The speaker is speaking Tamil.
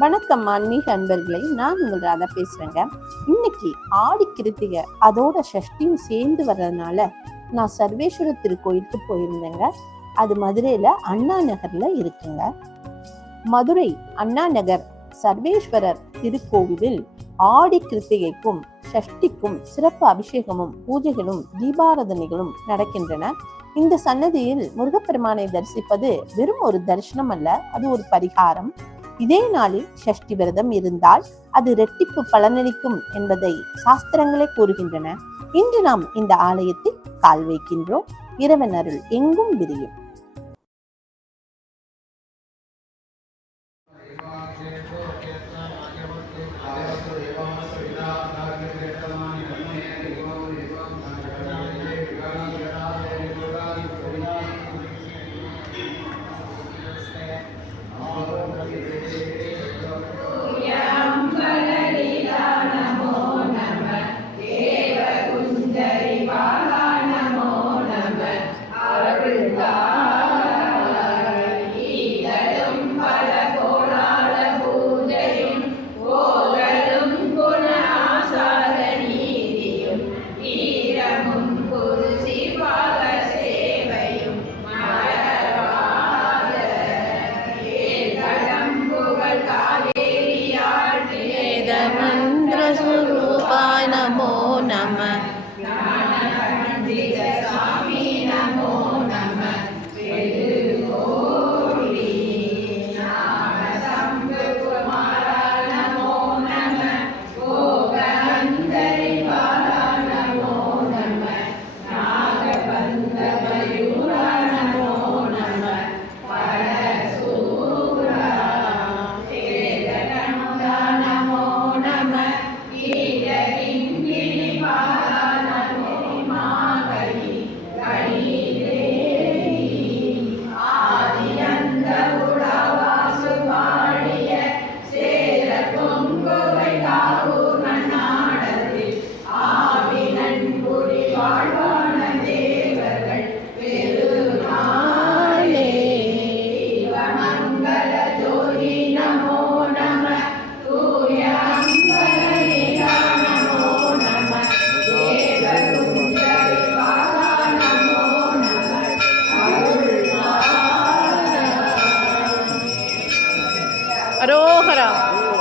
வணக்கம் ஆன்மீக அன்பர்களே நான் உங்கள் ராதா பேசுறேங்க. இன்னைக்கு ஆடி கிருத்திகை அதோட சஷ்டியும் சேர்ந்து வர்றதுனால நான் சர்வேஸ்வர திருக்கோயிலுக்கு போயிருந்தேங்க. அது மதுரையில அண்ணா நகர்ல இருக்குங்க. மதுரை அண்ணா நகர் சர்வேஸ்வரர் திருக்கோவிலில் ஆடி கிருத்திகைக்கும் சஷ்டிக்கும் சிறப்பு அபிஷேகமும் பூஜைகளும் தீபாராதனைகளும் நடக்கின்றன. இந்த சன்னதியில் முருகப்பெருமானை தரிசிப்பது வெறும் ஒரு தரிசனம் அல்ல அது ஒரு பரிகாரம். இதே நாளில் சஷ்டி விரதம் இருந்தால் அது ரெட்டிப்பு பலனளிக்கும் என்பதை சாஸ்திரங்களே கூறுகின்றன. இன்று நாம் இந்த ஆலயத்தில் கால் வைக்கின்றோம். இறைவன் அருள் எங்கும் விரியும். アローハラ。